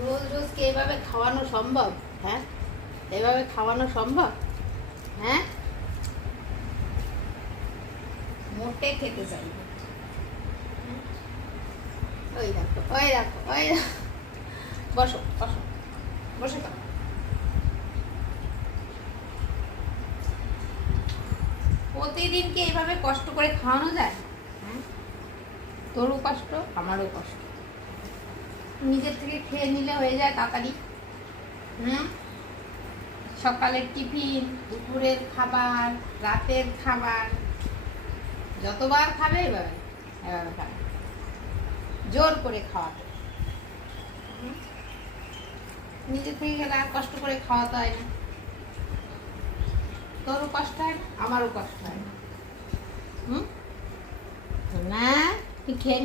রোজ রোজ কি এভাবে খাওয়ানো সম্ভব? হ্যাঁ, এভাবে খাওয়ানো সম্ভব? হ্যাঁ, মোটে খেতে চাইবে। ওই দেখো, ওই দেখো, ওই দেখো। বসো বসো, বসে থাকো। প্রতিদিন কি এইভাবে কষ্ট করে খাওয়ানো যায়? হ্যাঁ, তোরও কষ্ট, আমারও কষ্ট। নিজের থেকে খেয়ে নিলে হয়ে যায় তাড়াতাড়ি। সকালের টিফিন, দুপুরের খাবার, রাতের খাবার, যতবার খাবে এভাবে এভাবে খাবে, জোর করে খাওয়াতে। নিজে থেকে গেলে আর কষ্ট করে খাওয়াতে হয় না। তোরও কষ্ট হয় না, আমারও কষ্ট হয় না। না, তুই খেয়ে